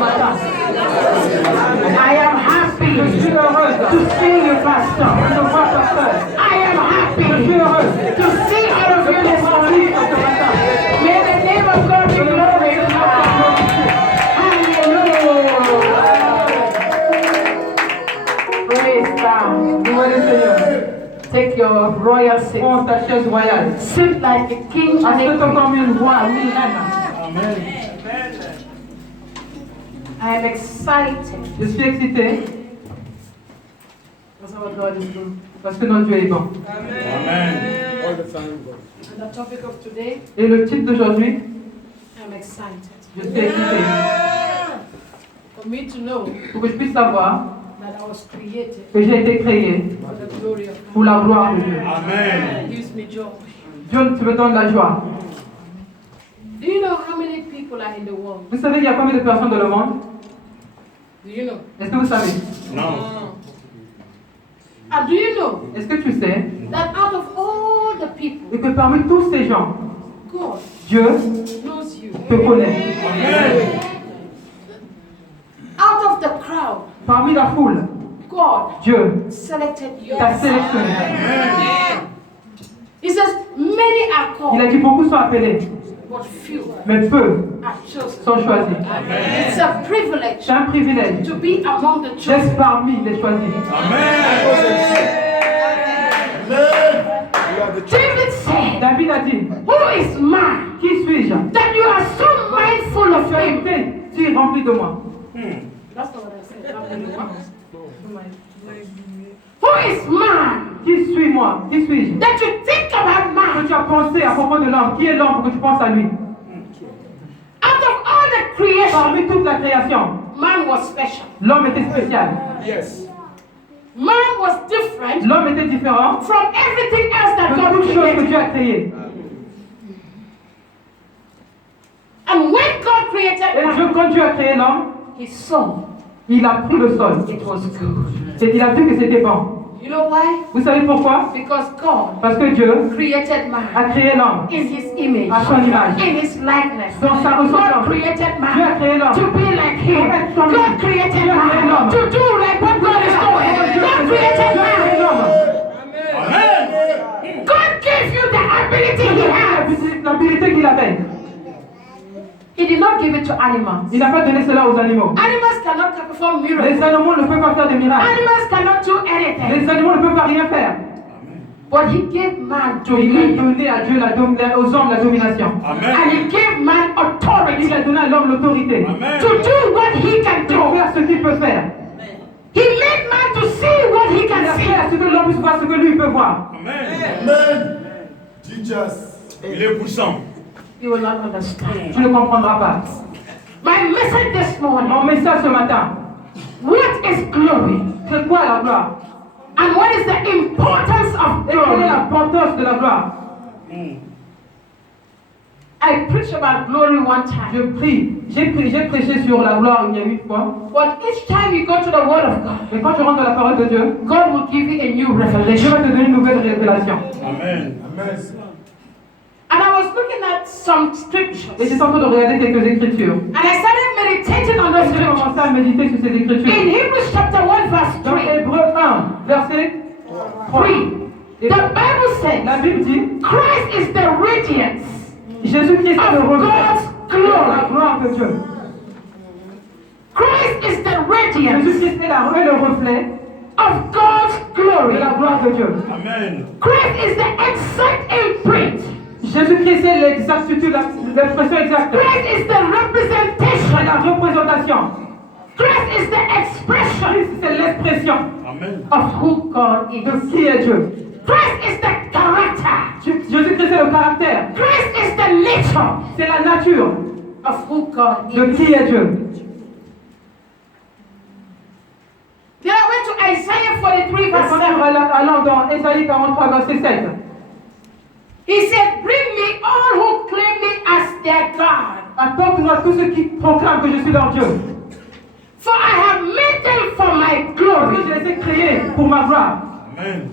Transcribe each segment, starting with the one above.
matin. I am happy Je suis heureuse to see you, Pastor. de voir ta sœur. I am Je happy suis heureuse to see all of you this morning. ce matin. May the name of God be glorified. Hallelujah. Praise God. Louez le Seigneur. Take your royal seat. Prends ta chaise royale. Sit like a king and Assieds-toi a queen. comme une roi, une reine. Amen. I am excited Je suis excitée because our God is good. parce que notre Dieu est bon. Amen. And the topic of today, Et le titre d'aujourd'hui, I'm excited. je suis excitée. For me to know Pour que je puisse savoir that I was created que j'ai été créé for the glory of pour God. la gloire de Dieu. Amen. It gives me joy. Dieu, tu me donnes la joie. Do you know how many people are in the world? Vous savez, il y a combien de personnes dans le monde? Do you know? Est-ce que vous savez? Non. And do you know Est-ce que tu sais that out of all the people, et que parmi tous ces gens, God Dieu knows you? te connaît. Amen. Out of the crowd, Parmi la foule, God Dieu selected you. t'a sélectionné. He says, many are Il called, a dit beaucoup sont appelés, but few mais peu are chosen. sont choisis. It's a privilege C'est un privilège to be among the chosen. d'être parmi les choisis. David said, David a dit, who is man qui suis-je? that you are so mindful of Tu as him? été si rempli de moi. That's not what I said. Who is man Qui suis-moi? Qui suis-je? that you think about Que man? tu as pensé à propos de l'homme. Qui est l'homme pour que tu penses à lui? Out of all the creation, Parmi toute la création, man was special. l'homme était spécial. Man was different L'homme était différent from everything else that de God toutes choses que created. Dieu a créées. And when God created Et Dieu, man, quand Dieu a créé l'homme, he saw il a pris le sol. it was good. Et il a vu que c'était bon. You know why? Vous savez pourquoi? Because God Parce que Dieu created man a créé l'homme in his image, à son image. in his likeness. Dans sa God ressemblance. created Dieu a man créé l'homme. to be like him. God created man to do like what God is doing. God created man. God gave you the ability he has. L'habilité qu'il avait. He did not give it to animals. Il n'a pas donné cela aux animaux. Animals cannot perform Les miracles. animaux ne peuvent pas faire des miracles. Animals cannot do anything. Les animaux ne peuvent pas rien faire. But he gave man Il a dominion. donné à Dieu aux hommes la domination. And he gave man Il authority a donné à l'homme l'autorité to do what he can de do. faire ce qu'il peut faire. He made man to see what he Il can a fait see. à ce que l'homme puisse voir ce que lui peut voir. Il est puissant. You will not understand. Tu ne comprendras pas. My message this morning, Mon message ce matin, what is glory? c'est quoi la gloire? And what is the importance of Et quelle est glory? l'importance de la gloire? I preached about glory one time. J'ai prêché sur la gloire il y a 8 fois. But each time you go to the Word of God, Mais quand tu rentres dans la parole de Dieu, God will give you a new Dieu revelation. va te donner une nouvelle révélation. Amen. And I was looking at some scriptures. Et j'étais en train de regarder quelques écritures. And I started meditating on those J'ai scriptures. commencé à méditer sur ces In écritures. Hebrews chapter 1 verse Dans 3, Hébreux 1, verset 3. the Bible says, La Bible dit, Christ is the radiance Jésus-Christ est le of reflet God's de la glory. gloire de Dieu. Christ is the radiance Jésus-Christ est le reflet of God's de glory. la gloire de Dieu. Amen. Christ is the exact imprint. Jésus-Christ est l'exactitude, l'expression exacte. Christ is the C'est representation. la représentation. Christ is the expression Christ, c'est l'expression Amen. of who God is. de qui est Dieu. Christ is the character. Jésus-Christ est le caractère. Christ is the nature C'est la nature of who God de is. qui est Dieu. Then I went to Isaiah 43 verse 7. Allons dans Ésaïe 43, verset 7. He said, bring me all who claim me as their God. Apporte-moi tous ceux qui proclament que je suis leur Dieu. For I have made them for my Parce que glory. je les ai créés pour ma gloire. Amen.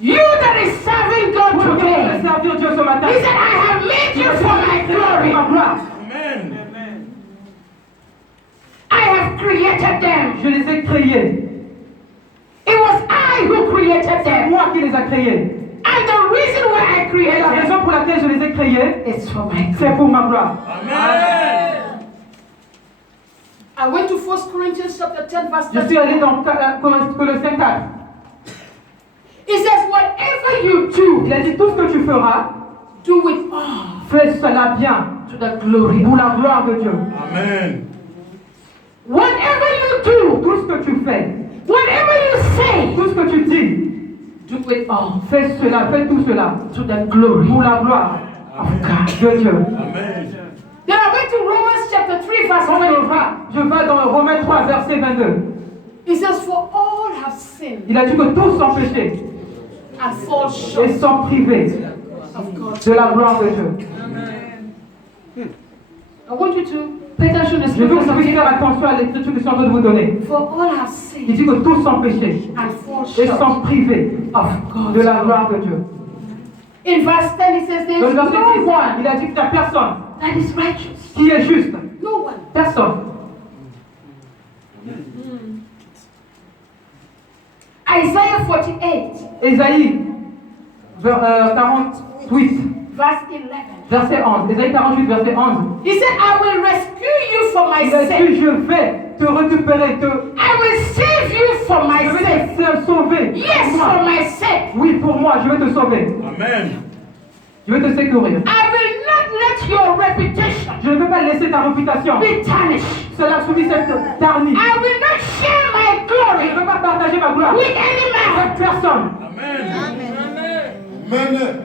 You that is serving God Pour que je today. servir Dieu ce matin. He said, I have made you for my Pour glory. ma gloire. Amen. created them. Je les ai créés. It was I who created C'est them. moi qui les ai créés. And the reason why I Et created la them raison pour laquelle je les ai créés, is for my c'est glory. pour ma gloire. Amen. I went to 1 Corinthians chapter 10 verse Je suis allé 13. dans Colossiens 4. It says, whatever you do, Il a dit tout ce que tu feras, do it all fais cela bien to the glory. pour la gloire de Dieu. Amen. Whatever you do, Tout ce que tu fais, whatever you say, tout ce que tu dis, do it all fais cela, fais tout cela to the glory pour la gloire de Dieu. Amen. Then I went to Romans chapter 3 verse Quand 25. je vais dans Romains 3, verset 22. It says, for all have sinned Il a dit que tous sont péchés and fall et short sont privés of God's de la gloire de Dieu. I want you to pay attention to the Je veux que scripture. vous puissiez faire attention à l'écriture que je suis en train de vous donner. For all have Il sinned dit que tous sont péchés and fall et short sont privés of God's de la glory. gloire de Dieu. In verse 10 it says, there Dans is le verset 10, no one il a dit qu'il n'y a personne that is righteous. qui est juste. No one. Personne. Isaiah 48 Ésaïe 48, verse 11. verset 11. Ésaïe 48, verset 11. He said, I will rescue you for my Il a dit, sake. je vais te récupérer, I will save you for my je sake. vais te sauver. Yes, Moi. for my sake. Oui, pour moi, je vais te sauver. Amen. Je vais te secourir. I will not let your reputation Je ne vais pas laisser ta réputation. be tarnished. Cela soumis cette tarnie. I will not share my Je glory ne veux pas partager ma gloire with any man. avec personne. Amen. Amen.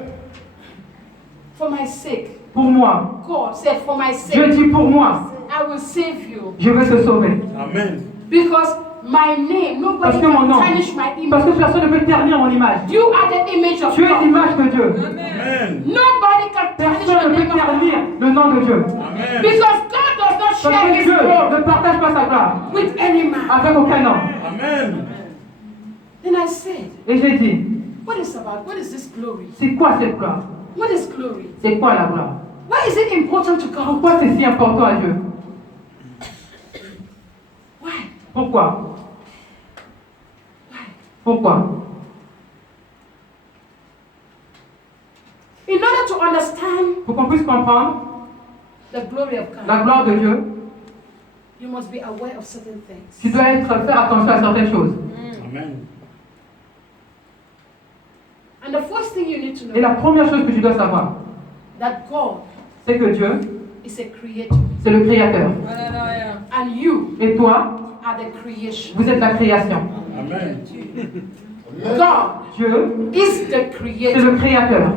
For my sake. Pour moi. God said, for my Dieu sake, dit pour moi, I will save you. je vais te sauver. Amen. Because my name, nobody Parce que mon can nom, tarnish my parce image. que personne ne peut ternir mon image. You are the image of Tu es God. l'image de Dieu. Amen. Nobody can tarnish the Personne ne name peut of ternir God. le nom de Dieu. Amen. Because God does not Parce share que his Dieu glory ne partage pas sa gloire with any man. avec aucun homme. Amen. Then I said, Et j'ai dit, what is about? What is this glory? c'est quoi cette gloire? What is glory? C'est quoi la gloire? Why is it important to God? Pourquoi c'est si important à Dieu? Why? Pourquoi? Why? Pourquoi? In order to understand Pour qu'on puisse comprendre the glory of la God, gloire de Dieu, you must be aware of certain things. tu dois faire attention à certaines choses. Amen. And the first thing you need to Et know la première chose que tu dois savoir, that God c'est que Dieu, is a creator, c'est le Créateur. and you Et toi, are the creation. vous êtes la création. Amen. God Dieu, is the c'est creator, le Créateur.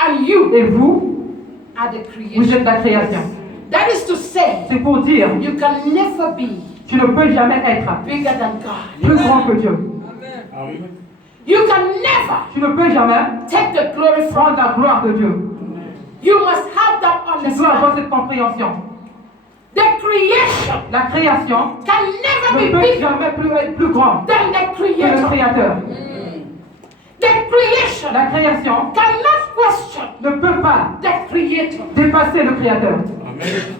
and you Et vous, are the vous creation. êtes la création. That is to say, C'est pour dire, you can never be tu ne peux jamais être bigger than God. plus grand que Dieu. Amen. You can never Tu ne peux jamais take the glory from prendre la gloire de Dieu. You must have that Tu dois avoir understanding. cette compréhension. The creation La création can ne never be peut bigger jamais être plus grand than the que le creator. Créateur. The creation La création cannot question ne peut pas the creator. dépasser le Créateur. Amen.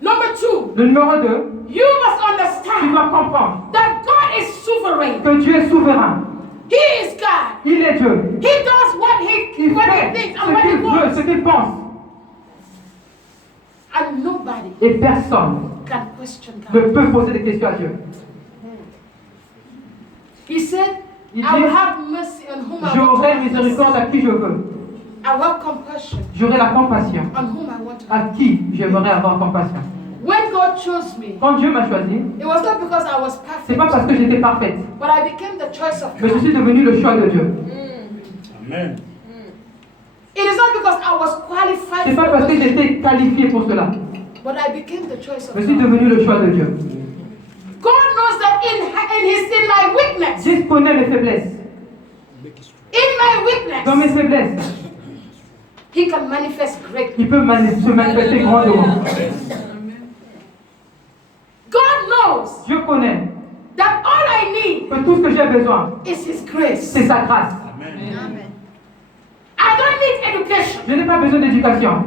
Number two, Le numéro 2, you must tu understand dois comprendre that God is sovereign. que Dieu est souverain. He is God. Il est Dieu. He does what Il he fait thinks ce and what he qu'il veut, wants. ce qu'il pense. And nobody Et personne can question ne God. peut poser des questions à Dieu. He said, Il I will dit, have mercy on whom I want to j'aurai have mercy. miséricorde à qui je veux. I will have compassion J'aurai la compassion on whom I want to à have. qui j'aimerais avoir compassion. When God chose me, Quand Dieu m'a choisi, it was not because I was c'est pas perfect, parce que j'étais parfaite, but I became the choice of mais je God. suis devenue le choix de Dieu. Amen. It is not because I was qualified C'est pas for parce que it, j'étais qualifiée pour cela. but I became the choice of Je suis God. devenue le choix de Dieu. God knows that in my weakness, Dieu connaît mes faiblesses. in my Dans mes weakness, faiblesses, He can manifest greatly. il peut se manifester grandement. God knows Dieu connaît that all I need que tout ce que j'ai besoin, is His grace. c'est sa grâce. Amen. I don't need education. Je n'ai pas besoin d'éducation.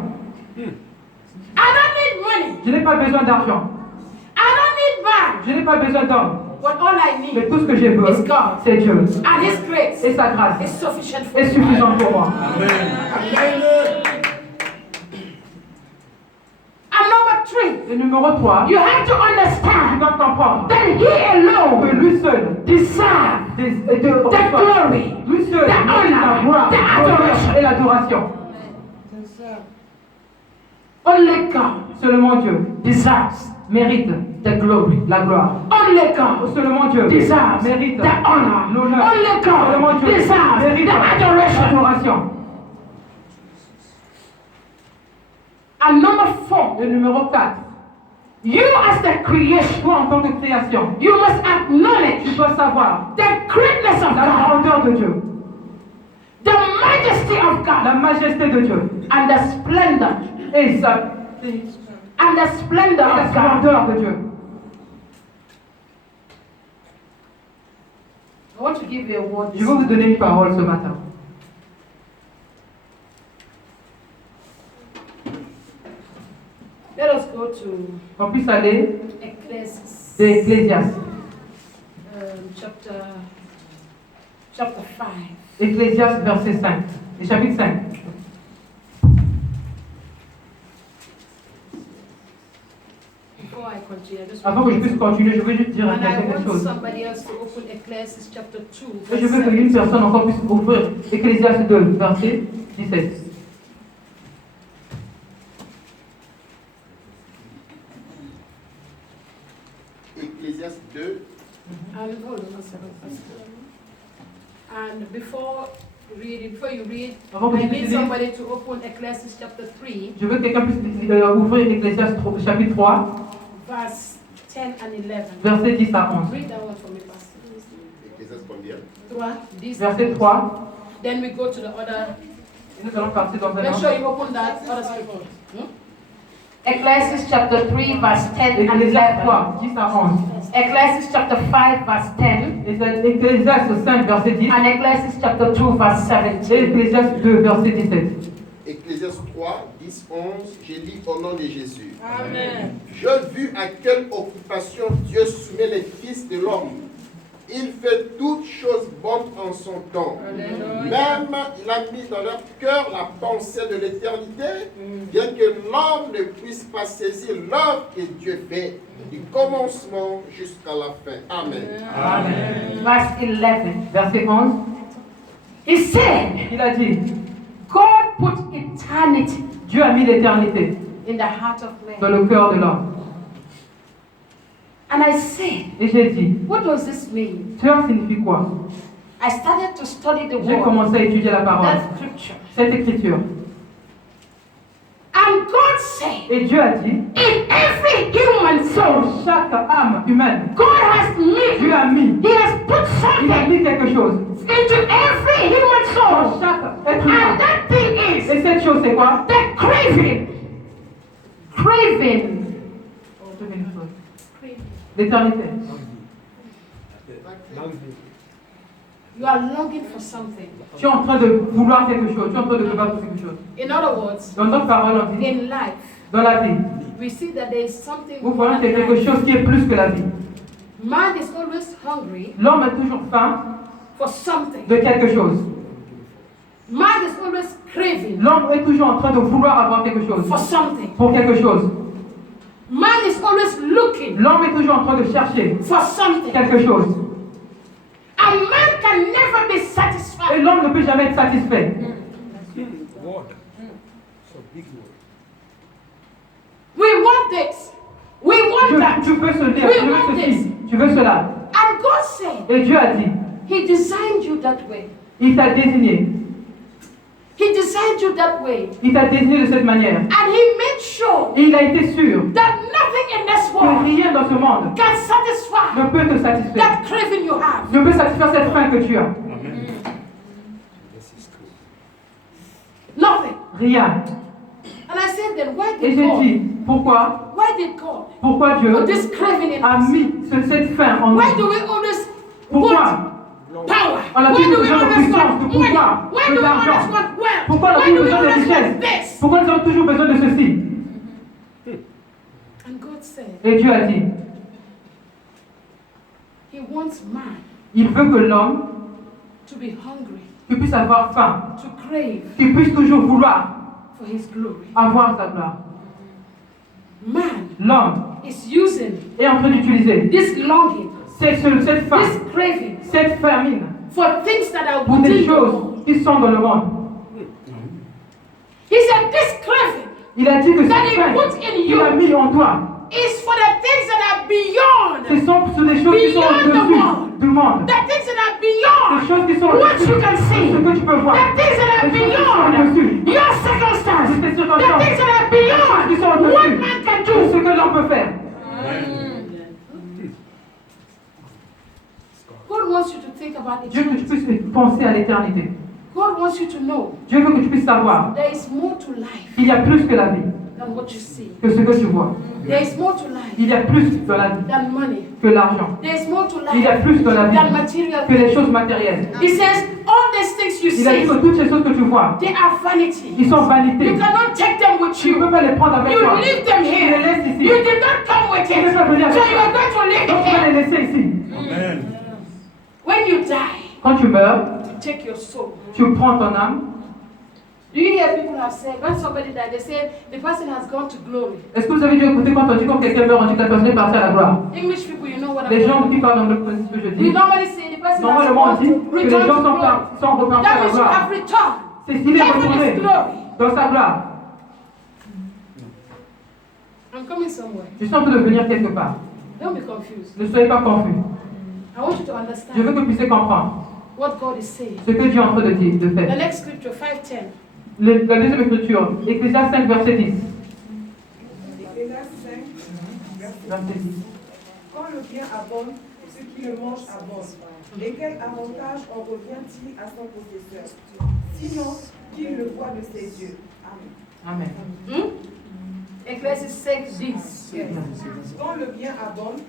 I don't need money. Je n'ai pas besoin d'argent. I don't need man. Je n'ai pas besoin d'homme. But all I Mais need tout ce que je veux, is God. c'est Dieu. And His grace Et sa grâce is sufficient for est me. suffisante pour moi. And number 3, Et numéro 3, you have to tu understand dois comprendre that He alone que lui seul deserves the glory, lui seul the mérite la honor, gloire, the l'honneur adoration. et l'adoration. Only God Seulement Dieu deserves mérite the glory. la gloire. Only God Seulement Dieu deserves mérite the honor. l'honneur. Only Seulement God Dieu deserves mérite the adoration. l'adoration. And number 4, Et numéro 4, you as the creation, toi en tant que création, you must tu acknowledge dois savoir the greatness of la God, grandeur de Dieu, the majesty of la God, majesté de Dieu and the splendor, et and the splendor la of God. splendeur de Dieu. I want to give you a word. Je vais vous donner une parole ce matin. Let us go to On puisse aller Ecclesiastes, de Ecclésiaste. chapter 5. Ecclésiaste verset 5. Et chapitre 5. Before I continue, I just Avant que je puisse continuer, je veux juste dire à and I quelqu'un quelque want chose. somebody else to open Ecclesiastes chapter 2. Et je verse veux 7. qu'une personne encore puisse ouvrir Ecclésiaste 2, verset 17. Ecclésiaste 2, And hold on a second. And before you read, Avant que I tu need puisses lire, somebody to open Ecclesiastes chapter 3, je veux que quelqu'un puisse ouvrir Ecclésiaste chapitre 3, verse 10 and 11. verset 10 à 11. Read that one for me, Pastor. Ecclésiaste combien? 3, this. Verset 3, Then we go to the other. et nous allons partir dans un Make sure ordre. you open that other scripture. Ecclesiastes chapter 3, verse 10 and Ecclésiaste 11. 3, 10 à 11. Ecclesiastes chapter 5, verse 10. Et c'est Ecclésiaste 5, verset 10. And Ecclesiastes chapter 2, verse Et 17. Ecclésiaste 2, verset 17. Ecclésiaste 3, 10, 11, j'ai lu au nom de Jésus. Amen. Je vis à quelle occupation Dieu soumet les fils de l'homme. Il fait toutes choses bonnes en son temps. Même il a mis dans leur cœur la pensée de l'éternité, bien que l'homme ne puisse pas saisir l'œuvre que Dieu fait, du commencement jusqu'à la fin. Amen. Verse 11. Verset 11, He said, il a dit, God put eternity Dieu a mis l'éternité in the heart of dans man. le cœur de l'homme. And I said, Et j'ai dit, what does this mean? cela signifie quoi? I started to study the J'ai word, commencé à étudier la parole, that scripture. cette écriture. And God said, Et Dieu a dit, in every human soul, dans chaque âme humaine, God has made, Dieu a mis, He has put il a something mis quelque chose into every human dans soul. chaque être And humain. that thing is Et cette chose, c'est quoi? the craving. Craving. L'éternité. You are longing for something. Tu es en train de vouloir quelque chose, tu es en train de te battre pour quelque chose. In other words, Dans notre parole, on dit, in life, dans la vie, we see that there is something vous more voyez qu'il y a than quelque life. chose qui est plus que la vie. Man is always hungry L'homme a toujours faim for something. de quelque chose. Man is always craving L'homme est toujours en train de vouloir avoir quelque chose. for something. Pour quelque chose. Man is always looking L'homme est toujours en train de chercher for something. quelque chose. And man can never be Et satisfied. l'homme ne peut jamais être satisfait. We want this. We want that. Tu veux ceci, We tu veux want ceci, tu veux cela. And God said, Et Dieu a dit, He designed you that way. il t'a désigné. He designed you that way. Il t'a désigné de cette manière. And He made sure Et il a été sûr that nothing in this que world rien dans ce monde can satisfy ne peut te satisfaire. that craving you have. Ne peut satisfaire cette faim que tu as. Nothing. Rien. And I said then, why Et did j'ai God? dit, pourquoi? Why did God Pourquoi Dieu put this craving in a us? mis cette faim en Why nous? do we always Pourquoi? want power? On a Why toujours do we besoin de always puissance, want de money? pouvoir, Why de do we l'argent. always want wealth? Pourquoi on a Why toujours do we besoin de always richesse? want this? Pourquoi nous avons toujours besoin de ceci? And God said, Et Dieu a dit, He wants man il veut que l'homme to be hungry, qu'il puisse avoir faim, to crave qu'il puisse toujours vouloir for His glory. avoir sa gloire. Man L'homme is using est en train d'utiliser this longing, cette faim, this craving cette famine for things that are pour des within the choses world. qui sont dans le monde. He said, this craving Il a dit que that cette He faim put in qu'il a you mis en toi, is for the things that are beyond, ce sont sur des choses qui sont Beyond the au-dessus world. du monde. the things that are Des beyond choses qui sont what au-dessus you can de see, ce que tu peux voir. the things that are Des choses qui sont beyond au-dessus. your circumstance, Des the circonstances. things that are Des choses qui sont beyond what au-dessus man can de do. ce que l'homme peut faire. God wants you to think about Dieu veut que tu eternity. puisses penser à l'éternité. God wants you to know Dieu veut que tu puisses savoir there is more to life qu'il y a plus que la vie, than what you see. que ce que tu vois. There is more to life Il y a plus dans la vie than money. que l'argent. There is more to Il y a life plus dans la vie than material que les things. choses matérielles. He says all these things you Il a dit see, que toutes ces choses que tu vois, they are vanity. ils sont vanités. You cannot take them with Tu ne peux you. pas les prendre avec You toi. leave them Tu les here. laisses ici. You did not come with Tu ne peux it. pas venir So avec you toi. are going to leave Donc it tu vas here. les laisser ici. Amen. When you die, Quand tu meurs, you take your soul. tu prends ton âme. Do you hear people have said, when somebody died, they say the person has gone to glory. Est-ce que vous avez déjà écouté quand on dit quand quelqu'un meurt, on dit que la personne est partie à la gloire? English people, you know what I'm Les gens talking qui parlent anglais connaissent ce que je about. We dis. normally say the person has Normalement, on gone dit to que les return gens to sont glory. repartis That à la means you gloire. have returned. C'est s'il est Heaven is retourné glory. dans sa gloire. I'm coming somewhere. Je suis en train de venir quelque part. Don't be confused. Ne soyez pas confus. I want you to Je veux understand que vous puissiez comprendre what God is saying. ce que Dieu est en train de dire, de The faire. next scripture, 5:10. La deuxième écriture, Ecclésiaste 5, verset 10. Ecclésiaste 5, Verset 10. quand le bien abonde, ceux qui le mangent abondent. Et quel avantage en revient-il à son possesseur? Sinon, qu'il le voit de ses yeux. Amen. Amen. Ecclesiastes 6:10. Quand le bien abonde,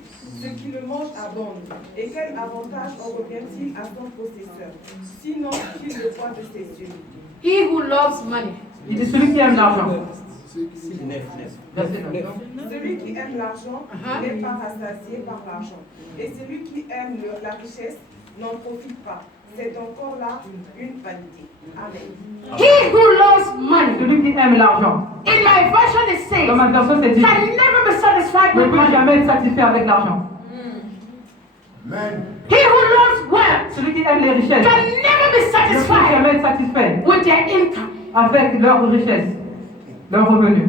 ceux qui le mangent abondent. Et quel avantage en revient-il à son possesseur? Sinon, qu'il le voit de ses yeux. He who loves money Il dit celui qui aime l'argent. Neuf. Verset 9. Celui qui aime l'argent n'est pas rassasié par l'argent. Et celui qui aime la richesse n'en profite pas. C'est encore là une vanité. Amen. He who loves money, Celui qui aime l'argent. in my version it says, Dans ma version, c'est dit can never be satisfied ne with peut money. jamais être satisfait avec l'argent. Amen. He who loves wealth Celui qui aime les richesses can never be ne peut satisfied jamais être satisfait with their income. avec leurs richesses, leurs revenus.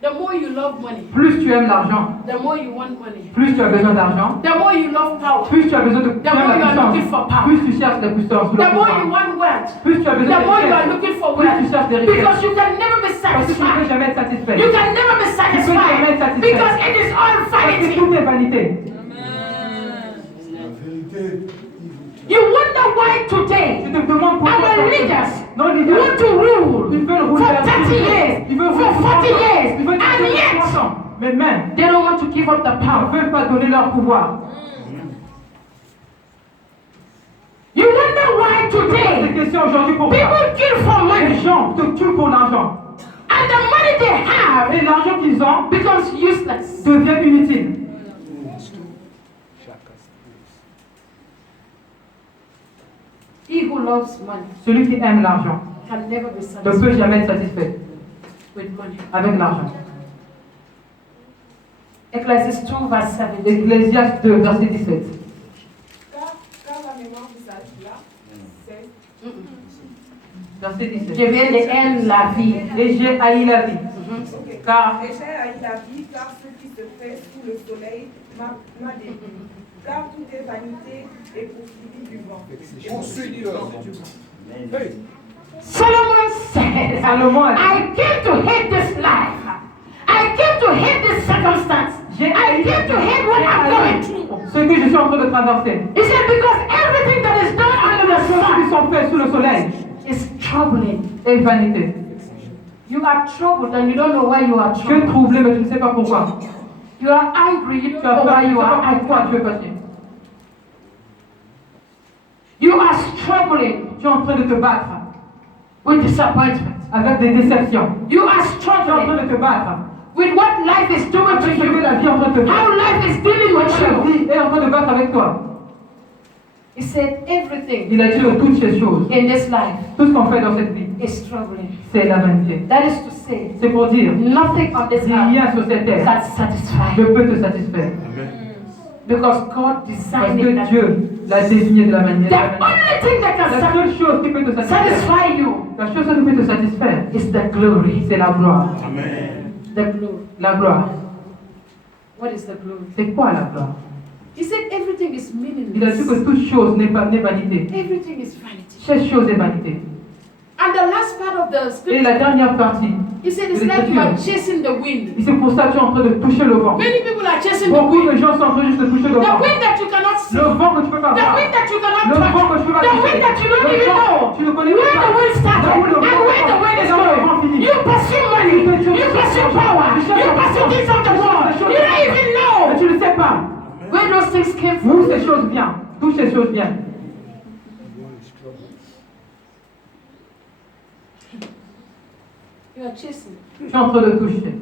The more you love money, Plus tu aimes l'argent, the more you want money. plus tu as besoin d'argent, The more you love power, plus tu as besoin de the more you are looking for power. plus tu cherches la puissance, The le more you pouvoir. want wealth, Plus tu as besoin the de more you are richesses, looking for plus tu wealth. cherches des richesses. Because you can never be Parce que tu ne peux satisfied. jamais être satisfait. You can never be jamais satisfied être satisfait. because it is all Parce que vanity. tout est vanité. You wonder why Tu today te demandes pourquoi our leaders nos leaders, want to rule ils veulent rouler for la 30 years, ils veulent for 40 years, ils veulent and yet 30 ans. Mais même, they don't want to give up the ils power. ne veulent pas donner leur pouvoir. You wonder why Cette today question aujourd'hui pour people moi. kill for Les money gens te tuent pour l'argent. and the money they have Et l'argent qu'ils ont becomes useless. devient inutile. He who loves money Celui qui aime l'argent can never be ne satisfied peut jamais être satisfait with money. avec l'argent. Ecclesiastes 2 verse 17. Ecclésiaste 2, verset 17. Car la mémoire de sa là, c'est Verset 17. Je viens de haïr la vie. Et j'ai haï la vie. ok. Car Et j'ai haï la vie, car ce qui se fait sous le soleil m'a dégoûté. Car tout est vanité et poursuivi du vent. Poursuite du vent. Hey. Solomon said, Salomon a dit, I came to hate this life. I came to hate this circumstance. I came to hate what I'm going through. ce que je suis en train de traverser, He said, because everything that is done under the ceux qui sun sont faits sous le soleil, is troubling. est vanité. You are troubled and you don't know why you are Tu es troubled. troublé, mais tu ne sais pas pourquoi. You are angry, you Tu don't as know peur, why tu ne you sais are pas pourquoi tu angry. es fâché. You are struggling Tu es en train de te battre with disappointment. avec des déceptions. You are Tu es en train struggling de te battre with what life is doing avec to ce que you, la vie est en train de te faire. how life is dealing with La you. vie est en train de battre avec toi. He said everything Il a dit que toutes ces choses, in this life tout ce qu'on fait dans cette vie, is troubling. c'est la vanité. That is to say, C'est pour dire, nothing on this earth rien sur cette terre that satisfies. ne peut te satisfaire. Because God Parce designed it que that way. Dieu l'a désigné de la manière. The only thing that La can seule chose qui peut te satisfaire, satisfy you la chose qui peut te satisfaire, is the glory. c'est la gloire. The glory. La gloire. What is the glory? C'est quoi la gloire? He said everything is Il a dit que meaningless. toute chose n'est vanité. Everything is vanity. Chaque chose est vanité. And the last part of the Et scripture, la dernière partie, he said it's like you are chasing the wind. et c'est pour ça que tu es en train de toucher le vent. Many people are chasing the Beaucoup wind. de gens sont en train juste de toucher le The vent. wind that you cannot see. Le vent que tu peux pas The voir. wind that you cannot Le vent touch. que tu peux pas The toucher. wind that you don't Le even vent, know. tu ne connais Where pas. the wind started Là où le and vent where the wind et is là où le vent going. finit. You pursue money. You pursue power. You pursue things of the world. You don't even Mais know tu ne sais pas where those things came où from. ces choses viennent. D'où ces choses viennent. You are chasing Tu es en train de toucher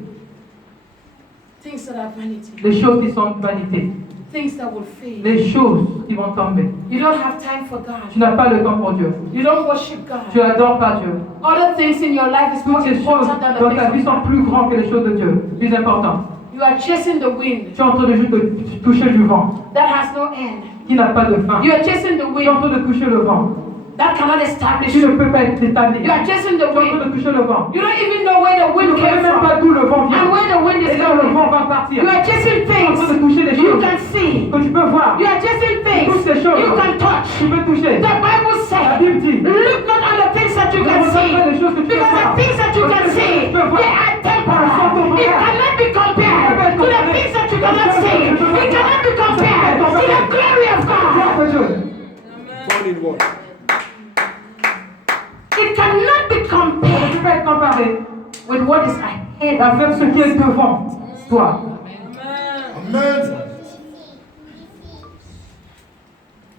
things that are vanity. les choses qui sont vanité. Things that will fade. Les choses qui vont tomber. You don't have time for God. Tu n'as pas le temps pour Dieu. You don't worship Tu God. n'adores pas Dieu. Other things in your life is Toutes more ces choses important than the dans ta vie things of sont God. plus grandes que les choses de Dieu, plus importantes. You are chasing the wind Tu es en train de juste de toucher du vent that has no end. qui n'a pas de fin. You are chasing the Tu es en wind train de toucher le vent. that cannot establish Tu you. ne peux pas être établi. You are chasing the Tu es en train wind. de toucher le vent. You don't even know where the Tu ne wind sais came même pas from d'où le vent and vient. where the wind is Et là, le going. vent va partir. You are chasing Tu es en train de things toucher les you choses can see. que tu peux voir. You are chasing things Toutes ces choses you can touch. tu peux toucher. The Bible La says, Bible dit, look not on the things that you ne can regarde see, pas les choses que tu peux because the voir. things that you can see, they are temporal. It cannot be compared to the things that you cannot see. It cannot be compared to the glory of God. Gloire de Dieu. All in one. It cannot be Tu ne compared peux pas être comparé with what is ahead. avec ce qui est devant toi. Amen.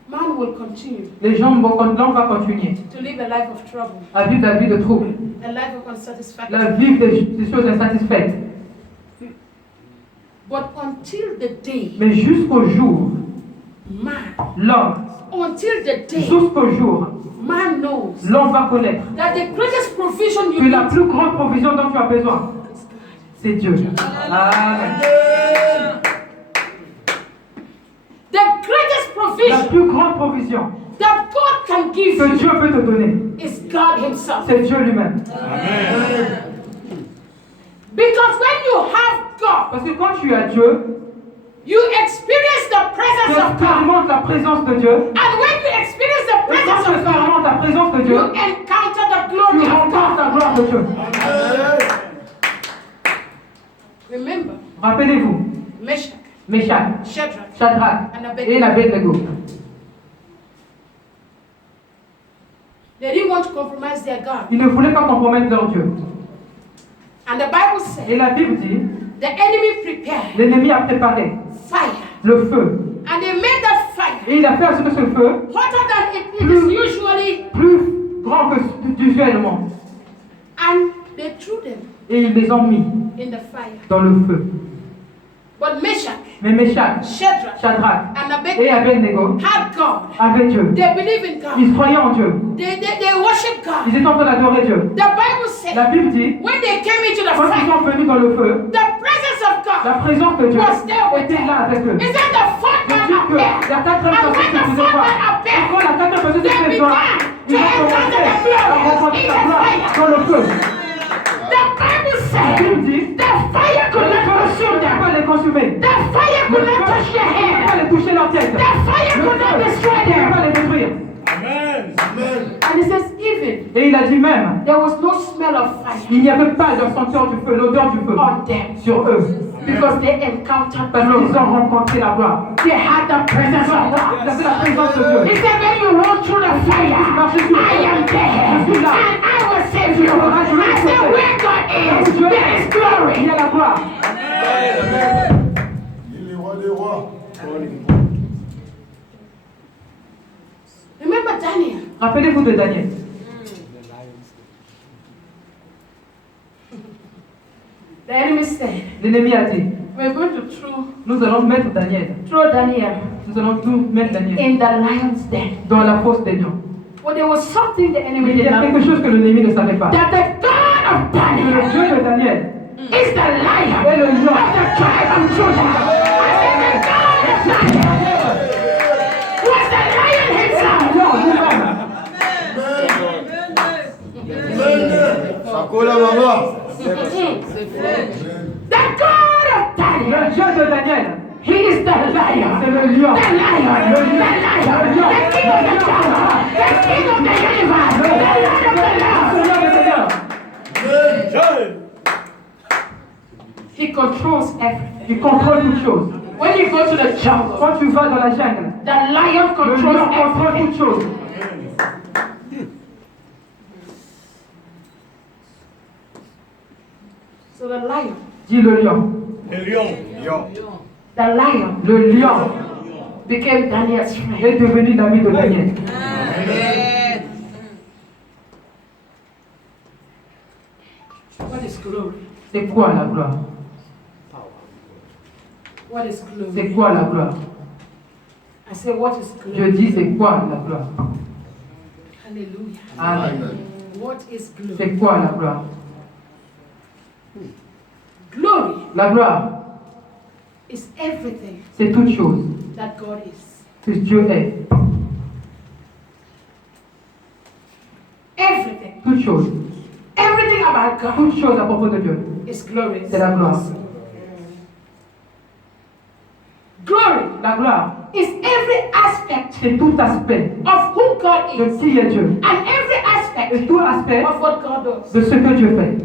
Man will continue Les gens l'homme va continuer to live a life of trouble, à vivre la vie de trouble, a life of unsatisfaction. la vie des choses insatisfaites. But until the day, Mais jusqu'au jour, man, l'homme, until the day, jusqu'au jour, man knows l'homme va connaître that the greatest provision you que la need plus grande provision dont tu as besoin, is God. c'est Dieu. Amen. The greatest La provision plus grande provision that God can give que you Dieu peut te donner, is God Himself. c'est Dieu lui-même. Because when you have God, Parce que quand tu as Dieu, you experience the tu presence of God. expérimentes la présence de Dieu. And when you experience the Et quand presence tu of God, expérimentes la présence de you Dieu, encounter the tu glory of rencontres God. la gloire de Dieu. Remember, Rappelez-vous, Meshach, Meshach, Shadrach, Shadrach and et Abednego, Abednego. they didn't want to compromise their God. Ils ne voulaient pas compromettre leur Dieu. And the Bible said, Et la Bible dit, the enemy prepared l'ennemi a préparé fire. le feu. And they made that fire Et il a fait à ce que ce feu, hotter than it is usually. plus grand que usuellement, And they threw them et ils les ont mis in the fire. dans le feu. But Meshach, Mais Meshach, Shadrach, Shadrach and et Abednego Abednego had God. avaient Dieu. They believe in God. Ils croyaient en Dieu. They worship God. Ils étaient en train d'adorer Dieu. The Bible said, La Bible dit, when they came into the quand ils fire, sont venus dans le feu, the presence of la God présence de Dieu was there with était them. là avec eux. It said the fourth Il man dit que appeared. la quatrième And personne when se the faisait fourth voir. man Et appeared, quand la quatrième personne se they faisait voir, began ils to ont encounter commencé the à glory rencontrer in la the gloire fire. dans le feu. The Bible said, La Bible dit, the fire le could not feu consume ne peut them. pas les consumer. The fire Le could feu not touch their ne peut head. pas les toucher leur tête. The fire Le could not feu destroy ne peut them. pas les détruire. Amen. And it says, even Et il a dit même, there was no smell of fire il n'y avait pas de senteur du feu, l'odeur du feu on them sur eux. because they encountered Parce glory. qu'ils ont rencontré la gloire. They had the presence of Ils God. avaient la présence de Dieu. He said, when you walk through the fire, I am there, and I will save you. I said, where God is, there is Il y glory. a la gloire. Il est roi des rois. Remember Daniel. Rappelez-vous de Daniel. The enemy said, L'ennemi a dit, we're going to throw nous allons mettre Daniel. Daniel Nous allons tout mettre Daniel in the lion's den. dans la fosse des lions. Well, there was something the Mais enemy il y did a not quelque know. chose que l'ennemi ne savait pas. That the God of Que le Daniel Dieu de Daniel is the lion est le lion. of the tribe of Judah. I said the God of Daniel was the lion himself. Lion lui-même. Sakola maman. The God of Daniel, Le Dieu de Daniel, he is the lion. c'est le lion. The lion, the king of the jungle, the king of the universe, the Lord of the Lord. Seigneur des seigneurs. He controls everything. Il contrôle toutes choses. When you go to the jungle, Quand tu vas dans la jungle, the lion le controls lion contrôle everything. toutes choses. So the lion, Dis le lion. the lion Le lion became Daniel's friend. est devenu l'ami de Daniel. What is glory? C'est quoi la gloire? What is C'est glory? quoi la gloire? I say, what is Je glory? dis c'est quoi la gloire? Hallelujah. Amen. What is glory? C'est quoi la gloire? Glory La gloire, is everything c'est toute chose that God is. que Dieu est. Everything. Toute chose. Everything about God Toute chose à propos de Dieu. is glorious. C'est la gloire. Glory La gloire, is every aspect c'est tout aspect of who God de is qui est Dieu. and every aspect Et tout aspect of what God does. de ce que Dieu fait.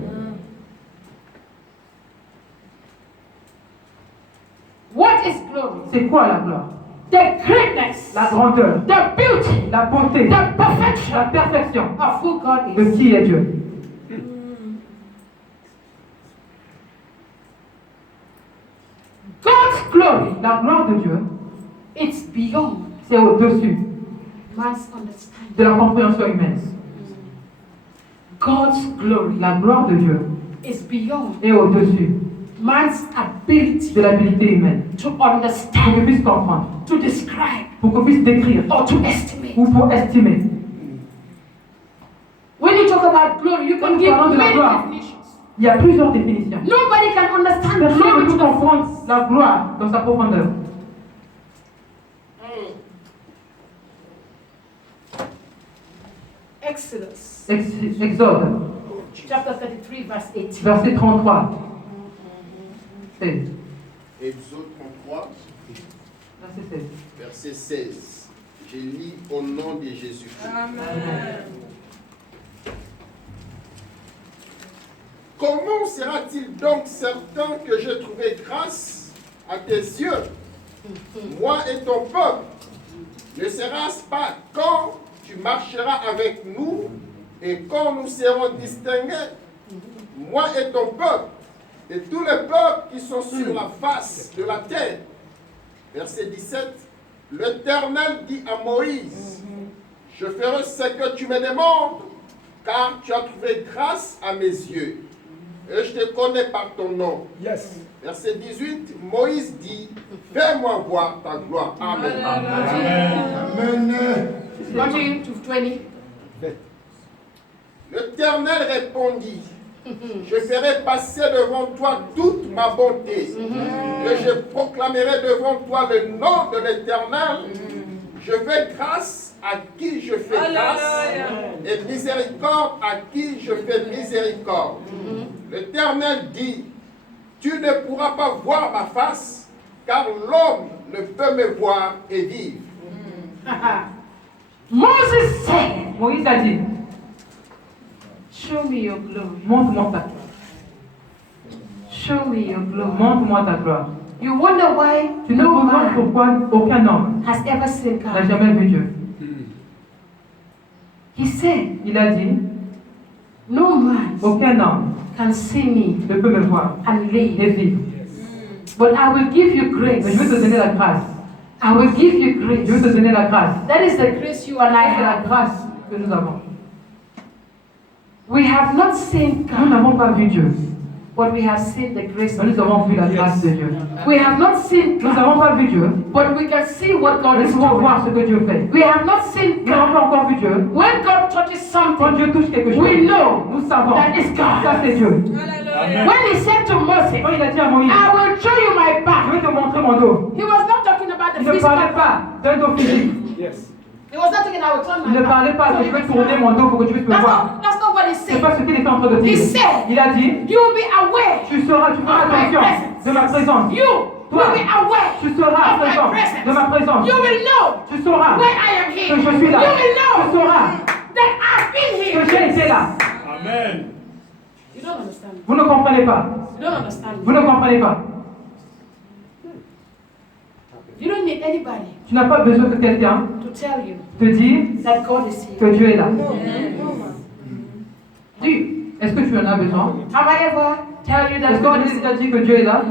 What is glory? C'est quoi la gloire? The greatness, La grandeur, the beauty, la beauté, the la perfection perfection of who God de is. qui est Dieu. God's glory, La gloire de Dieu, it's beyond c'est au-dessus man's understanding. de la compréhension humaine. God's glory La gloire de Dieu is beyond est au-dessus man's ability de l'habilité humaine. to Pour qu'on understand, puisse comprendre, to describe, pour qu'on puisse décrire or to estimate. ou pour estimer. When you talk about glory, you can Nous give parlons de la many gloire. definitions. Il y a plusieurs définitions. Nobody can understand Personne glory ne to peut the comprendre fullest. la gloire dans sa profondeur. Exodus Exode, chapter 33, verse 18. verset 33. Exode 33, Verset 16. verset 16. Je lis au nom de Jésus-Christ. Comment sera-t-il donc certain que j'ai trouvé grâce à tes yeux, moi et ton peuple? Ne sera-ce pas quand tu marcheras avec nous et quand nous serons distingués, moi et ton peuple, de tous les peuples qui sont sur la face de la terre? Verset 17. L'Éternel dit à Moïse, je ferai ce que tu me demandes, car tu as trouvé grâce à mes yeux, et je te connais par ton nom. Yes. Verset 18, Moïse dit, fais-moi voir ta gloire. Amen. Amen. Continue to 20. L'Éternel répondit, je ferai passer devant toi toute ma bonté, et je proclamerai devant toi le nom de l'Éternel. Je fais grâce à qui je fais grâce, et miséricorde à qui je fais miséricorde. L'Éternel dit, tu ne pourras pas voir ma face, car l'homme ne peut me voir et vivre. Moses said, Moïse a dit, show me your glory. montre-moi ta gloire. Show me your glory. Montre-moi ta gloire. You wonder why Tu ne no comprends man pourquoi aucun homme has ever seen n'a God. jamais vu Dieu. He said, Il a dit, no man aucun homme can see me ne peut me voir and live. et vivre. But I will give you Mais je vais te grace. donner la grâce. I will give you Je vais grace. te donner la grâce. That is the grace you and I C'est la have. grâce que nous avons. We have not seen Nous God, n'avons pas vu Dieu, but we have seen the grace Mais of nous avons vu la grâce de Dieu. We have not seen Nous God, n'avons pas vu Dieu, but we can see what God mais is nous pouvons doing. voir ce que Dieu fait. We have not seen Nous n'avons God. pas encore vu Dieu. When God touches Quand something, Dieu touche quelque chose, we know nous savons. that is God. Ça c'est Dieu. Amen. When he said to Moses, Quand il a dit à Moïse, I will show you my je back, vais te montrer mon dos. he was not talking about the Il ne physical parlait back. pas d'un dos physique. He was not talking, I will turn Il my ne parlait back. pas que je vais tourner mon dos pour que tu puisses me voir. That's not what he C'est said. pas ce qu'il était en train de He dire. said, Il a dit, you will be aware tu feras attention de ma présence. You Toi, will be aware tu seras of my présent presence. de ma présence. You will know Tu sauras when I am here. que je suis là. You will know Tu sauras that I've been que here. j'ai été là. Amen. You don't understand. Vous ne comprenez pas. You don't understand. Vous ne comprenez pas. You don't need anybody Tu n'as pas besoin de quelqu'un to tell you te dire that God is here. que Dieu est là. Do you? Est-ce que tu en as besoin? Have I ever tell you Est-ce that que God je is t'ai here? déjà dit que Dieu est là?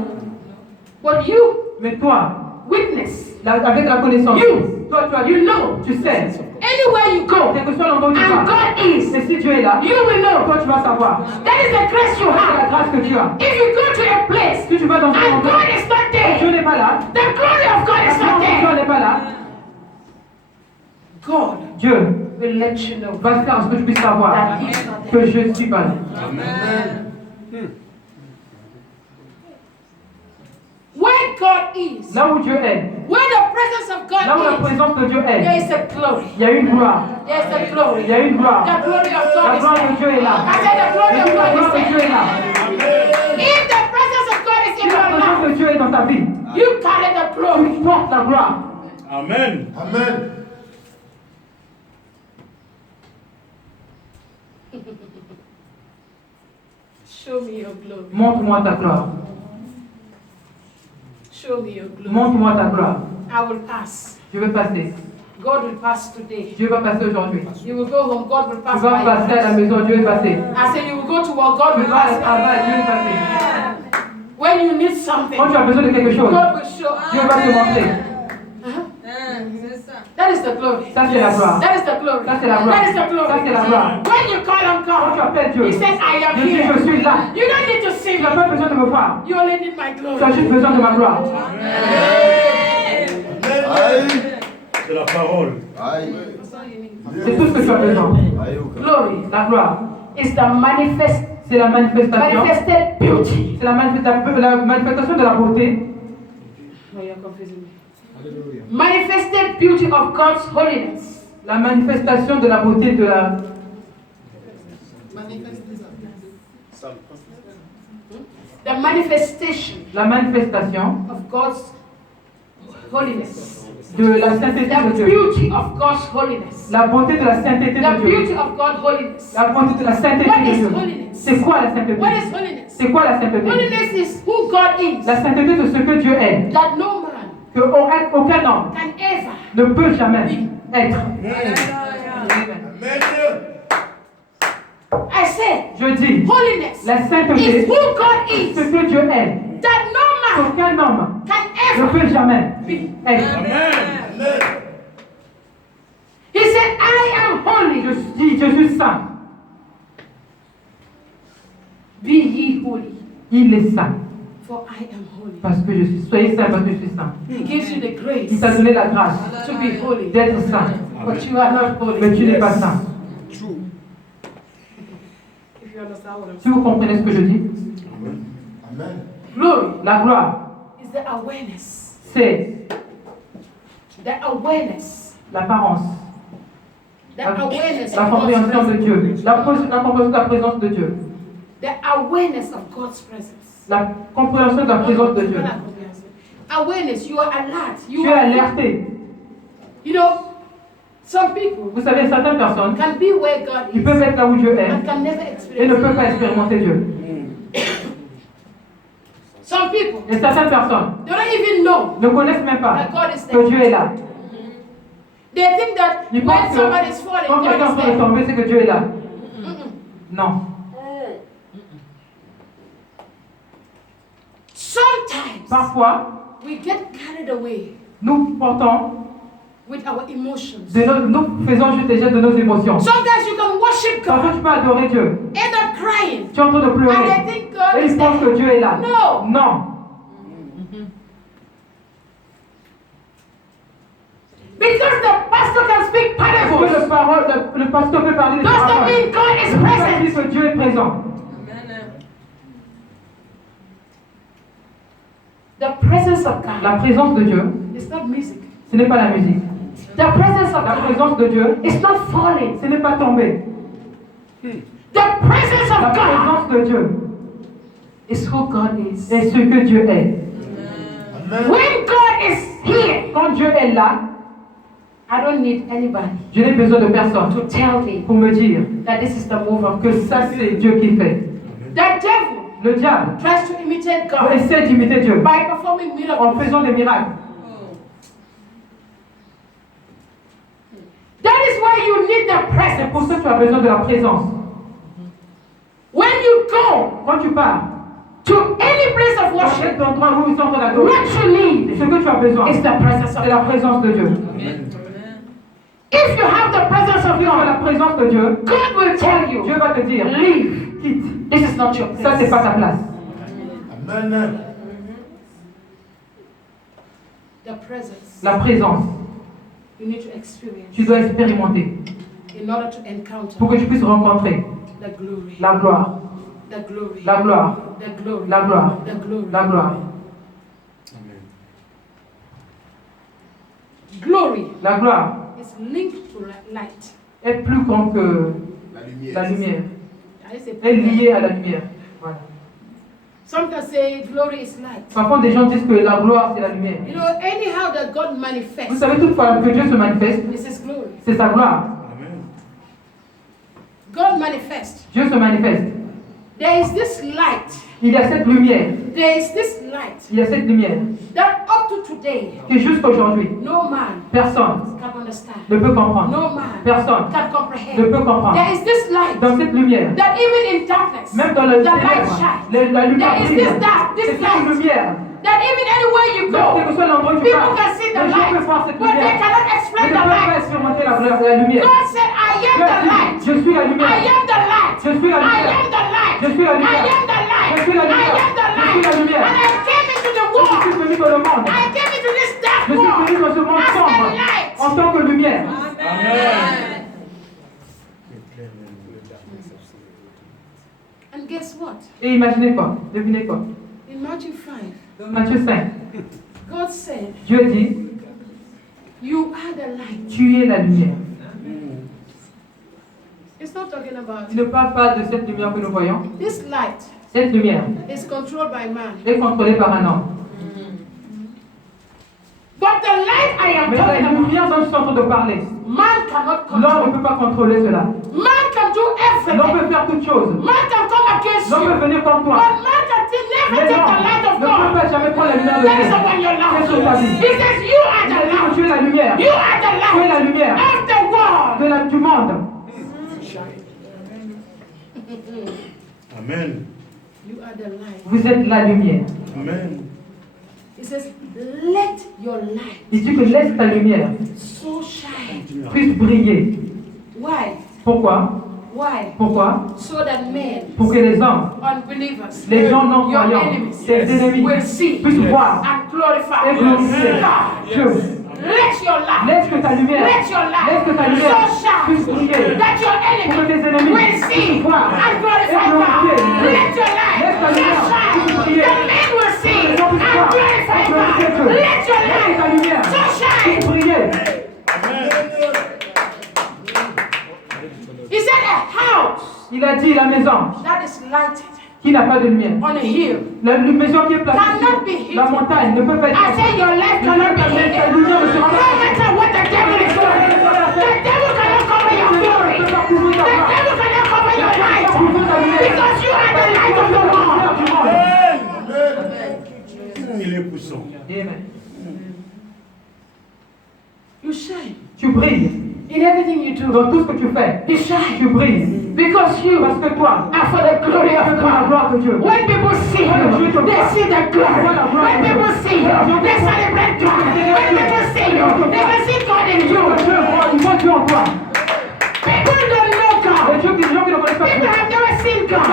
But you Mais toi, witness. avec la connaissance, You. toi tu as You know. tu sais, Anywhere you go quel que soit l'endroit où tu and vas, God is, mais si Dieu est là, you will know. toi tu vas savoir. That is the grace you C'est la have. grâce que tu as. If you go to a place Si tu vas dans un and endroit, God is not Dieu there, n'est pas là, the glory of God la is not présence de Dieu there, n'est pas là, God Dieu will let you know va faire ce que tu puisses savoir that He's not there. que je ne suis pas là. Where God is, Là où Dieu est, where the presence of là où la God is, présence de Dieu there est, is a glory. il y a une gloire. There is a glory. Il y a une gloire. The glory of La God is gloire de there. Dieu est là. I said the glory Et of la God gloire de is Dieu est là. there. If the presence of God is Si in la your présence life, de Dieu est dans ta vie, you carry the glory. tu portes la gloire. Amen. Amen. Show me your glory. Montre-moi ta gloire. Show me your glory. Montre-moi ta gloire. I will pass. Je vais passer. God will pass today. Dieu va passer aujourd'hui. You will go home. God will Tu pass vas by. passer à la maison, Dieu est passé. I said you will go to work. God Tu will vas pass au by. travail, Dieu est passé. When you need something, Quand tu as besoin de quelque chose, God will show. Dieu va te montrer. That is the glory. Ça c'est la gloire. That is the glory. Ça c'est la gloire. That is the glory. Ça c'est la gloire. When you call on Quand tu God, appelles Dieu, He says, I am Dieu dit here. je suis là. You don't need to see Tu me. n'as pas besoin de me voir. You only need my Tu glory. as juste besoin de ma gloire. Aïe. C'est la parole. Aïe. C'est tout ce que tu as besoin. Glory La gloire, is the c'est la manifestation. manifested beauty. C'est la manifestation de la beauté. No, you're confusing me. Manifested beauty of God's holiness. La manifestation de la beauté de la. The manifestation La manifestation of God's holiness. de la sainteté de The Dieu. beauty of God's holiness. La beauté de la sainteté The de Dieu. beauty of God's holiness. La beauté de la sainteté What de is Dieu. holiness? C'est quoi la sainteté? What is holiness? C'est quoi la sainteté? Holiness is who God is. La sainteté de ce que Dieu est. That no man Que aucun homme can ever. ne peut jamais être. I say, Je dis, holiness la is sainteté, who God ce is. que Dieu est. That no man Aucun homme can ne ever peut jamais be. être. Amen. He said, I am holy. Je dis, je suis saint. Be ye holy, Il est saint. for I am holy. Parce que je suis. Soyez saint parce que je suis saint. He gives you the grace Il t'a donné la grâce to be holy, d'être saint. but you are not holy. Mais tu n'es pas saint. If you understand what I'm Si vous comprenez ce que je dis, Amen. saying. Glory la gloire, is the awareness. c'est The awareness. l'apparence, The awareness la of God's compréhension de presence. Dieu, la compréhension de la présence de Dieu, The awareness of God's presence. la compréhension de la présence de Dieu. Awareness, you are alert. Tu You es are, alerté. you know, some people Vous savez, certaines personnes, can be where God ils is peuvent être là où Dieu est and can never et ne peuvent experience pas it. expérimenter Dieu. Some people, Et certaines personnes they don't even know ne connaissent même pas that God is que there. Dieu est là. They think that Ils when pensent somebody is que falling, quand quelqu'un est en God train de is tomber, c'est que Dieu est là. there. Non. Sometimes Parfois, we get carried away nous portons, with our emotions. nous faisons juste déjà de nos émotions. Sometimes you can worship Parfois, God, tu peux adorer Dieu. end up crying, Tu es en train de and pleurer. they think God God Et is ils pensent there. que Dieu est là. No. Non. Because the pastor can speak Parce que parables. le pasteur peut parler des Does that paroles. mean God is Ça veut pas present? dire que Dieu est présent. The presence of God La présence de Dieu, is not music. ce n'est pas la musique. The presence of La God présence de Dieu, is not falling. ce n'est pas tomber. The presence La of God présence de Dieu is who God is. est ce que Dieu est. When God is here, Quand Dieu est là, I don't need anybody je n'ai besoin de personne to tell me pour me dire that this is the move of que God. ça c'est Dieu qui fait. The devil Le diable tries to imitate God essaie d'imiter Dieu by performing en miracles. faisant des miracles. That is why you need the C'est pour presence. ça que tu as besoin de la présence. When you go Quand tu pars, to any place of dans worship, cet endroit où ils sont en adoration, what you need ce que tu as besoin, is the presence of c'est la God. présence de Dieu. If you have the presence of Si tu as la God, présence de Dieu, God will tell you, Dieu va te dire, leave. quitte. This is not your Ça, c'est place. pas ta place. Amen. The presence La présence, you need to experience tu dois expérimenter in order to encounter pour que tu puisses rencontrer the glory, la gloire, the glory, la gloire, the glory, la gloire, the glory. la gloire. Glory La gloire is linked to light. est plus grande que la lumière. I say Elle est liée à la lumière. Voilà. Some can say glory is light. Parfois, des gens disent que la gloire, c'est la lumière. You know, anyhow that God Vous manifests, savez toutefois que Dieu se manifeste, this is glory. c'est sa gloire. Amen. God manifests. Dieu se manifeste. There is this light. Il y a cette lumière, There is this light il y a cette lumière that up to today, que jusqu'à aujourd'hui, no man personne can understand. ne peut comprendre. No man Personne can ne comprehend. peut comprendre. There is this light Dans cette lumière, that even in darkness, même dans le the light ténèbre, shines. la lumière There is brille. this dark, this C'est cette light. lumière. That even anywhere you Même quel go, que soit l'endroit où tu people vas, can see the les gens peuvent light, voir cette but they lumière. cannot Ils explain ne the peuvent pas light. expérimenter la lumière. God said, I am Dieu a the dit, light. je suis la I lumière. am the light. Je suis la I lumière. am the light. Je suis la I lumière. am the light. Je suis la I lumière. am the Je suis light. la lumière. And I came into the Je suis world. venu dans le monde. I came into this dark Je suis venu dans ce world monde as sombre a light. en tant que lumière. Amen. And guess what? Et imaginez quoi? Devinez quoi? In Matthew 5, Dans Matthieu 5, God said, Dieu dit, you are the light. tu es la lumière. It's not talking about Il ne parle pas de cette lumière que nous voyons. this light Cette lumière is controlled by man. est contrôlée par un homme. But the light I am Mais la talking about, lumière dont je suis en train de parler, man cannot l'homme control. ne peut pas contrôler cela. Man can do L'homme everything. peut faire toutes choses. Man can come against L'homme you. peut venir contre toi. But man can never Mais take l'homme the light of ne peut God. pas jamais prendre la lumière de That is Dieu. upon your C'est sur ta life. vie. He says, you are Il the a dit que light. tu es la lumière. You are the Tu es la light lumière of the world. du monde. Amen. You are the light. Vous êtes la lumière. Amen. He says, let your light Il dit que laisse ta lumière so shine. puisse briller. Why? Pourquoi? Why? Pourquoi? So that men, Pour que les hommes, unbelievers, les gens non your croyants, enemies, tes ennemis, will see puissent voir and glorify et glorifier God. Dieu. Let your light, Laisse que ta lumière, let your laisse que ta light lumière so shine puisse briller. that your Pour que enemy tes ennemis will see puissent voir and et glorify God. glorifier Dieu. Let your light Laisse ta so lumière shine puisse that briller. men will see Que les and gens puissent voir glorify et glorifier God. Dieu. Let your Laisse ta light lumière so shine. puisse briller. He said a house Il a dit la maison that is lighted qui n'a pas de lumière. on a hill. La maison qui est placée Cannot be sur hidden. la montagne ne peut pas être I say your life cannot be hidden. La lumière ne sera No pas matter what the devil is doing, the devil cannot cover your glory. The devil cannot cover your light because you are the light of the world. Il est puissant. Amen. You shine Tu brilles in everything you do. dans tout ce que tu fais. You shine Tu brilles because you parce que toi, are for the glory of pour la God. gloire de Dieu. When people see you, they see the glory. When people see you, they celebrate God. When people see you, they can see God in Dieu you. voit Dieu en toi. People don't know God. Les gens qui ne connaissent pas People Dieu. have never seen God.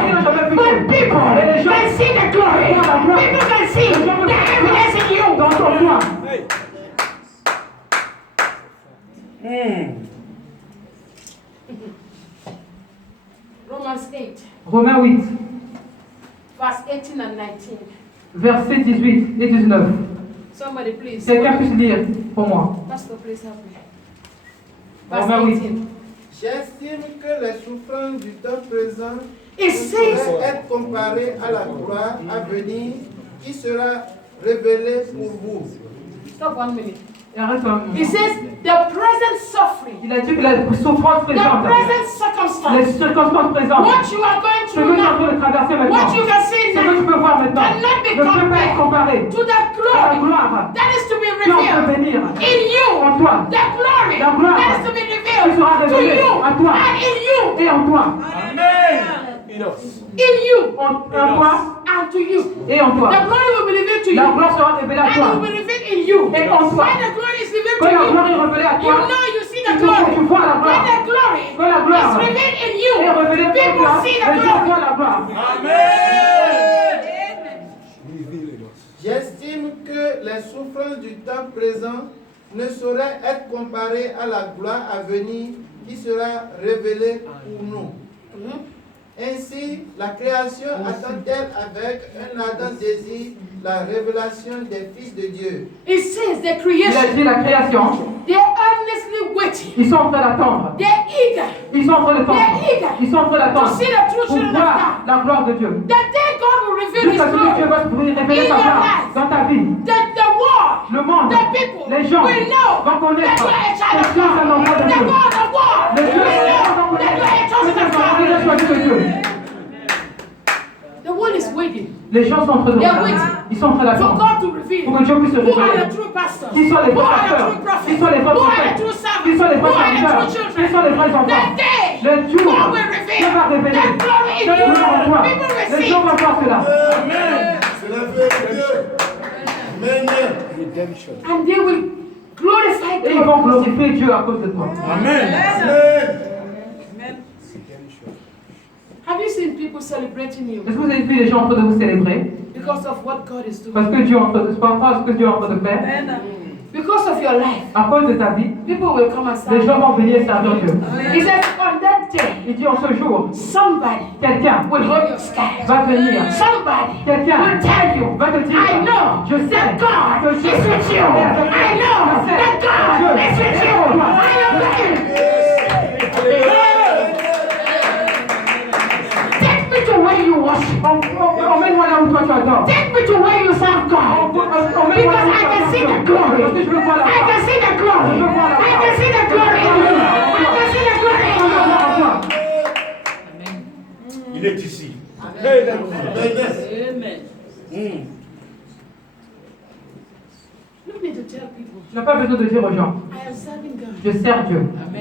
But people can see the glory. People can see the evidence in you. Dans ton toi. Romans 8, Romains 8, verse 18 and 19. versets 18 et 19. Somebody please. Quelqu'un puisse lire pour moi. Pastor, please help me. Romains Verse 8. 18. J'estime que les souffrances du temps présent It ne says, sauraient être comparées à la gloire à venir qui sera révélée pour vous. stop 1 minute. Et arrête un It moment. says, the present suffering, Il a dit que la souffrance the présente, present les circumstance, circonstances présentes, what you are going ce que through tu es en now, train de traverser maintenant, what you can see ce que tu now, peux voir maintenant, cannot be ne peut pas être comparé to the à la glory gloire that is to be qui est en train de revealed venir in you, en toi the glory La gloire that is to be qui revealed sera to révélée you à toi and in you, et en toi, in you en toi and to you. et en toi. The glory will be revealed to La you gloire sera révélée à and it will toi. be revealed in you. Et en toi. When the glory is revealed Quand to la you, gloire est révélée à you toi, know you see the il faut que glory. tu vois la When gloire. the glory Quand la gloire is revealed in you, est révélée à people toi, see the les gens glory. voient la gloire. J'estime que les souffrances du temps présent ne sauraient être comparées à la gloire à venir qui sera révélée pour nous. Ainsi, la création attend-elle avec un ardent désir la révélation des fils de Dieu. It says the Il a creation, dit la création, they're earnestly waiting. ils sont en train d'attendre. They're eager Ils sont en train d'attendre. Ils sont en train to d'attendre see the true pour children of voir God. la gloire de Dieu. The day God will reveal His Jusqu'à ce que Dieu glory, va révéler sa gloire dans ta vie. the world, Le monde, the people les gens will know vont connaître that you are a child que of tu es un God. enfant de The Dieu. God of war Les will dieux know vont that you are a connaître chosen of que tu es un God. choisi de Dieu. The world is waiting Les gens sont en train de They're regarder. waiting. Ils sont en train for d'attendre God to reveal pour que Dieu puisse se who are révéler. the true pastors, Qui sont les who vrais are the pasteurs? true prophets, Qui sont les vrais who are the prophètes? true Qui servants, sont les who vrais are the serviteurs? true children. Qui sont les vrais enfants? That day, Le jour, God will Dieu reveal va révéler that glory in cette gloire en toi. you. People will Les see. gens vont voir cela. C'est la vérité. Amen. And they will glorify Et ils vont God. glorifier Dieu à cause de toi. Amen. Have you seen people celebrating you Est-ce que vous avez vu les gens en train de vous célébrer? because of what God is doing? Parce que Dieu est en train de, par rapport à ce que Dieu est en train de faire, Because of your life, à cause de ta vie, people will come and les serve gens you. vont venir servir Dieu. He says, on that day, Il dit en ce jour, somebody quelqu'un will hold your sky. va venir. Somebody Quelqu'un will tell you, va te dire, I know je sais that God que is Dieu with you. I know that God is with you. I am there. Take me to where you worship. Emmène-moi là où toi tu adores. Take me to where you serve God. Because I can see the glory. Parce que je veux voir la I can see the glory. I can see the glory in you. I can see the glory in you. Il est ici. Amen. You don't need to tell people, Tu n'as pas besoin de dire aux gens, I am serving God. je sers Dieu.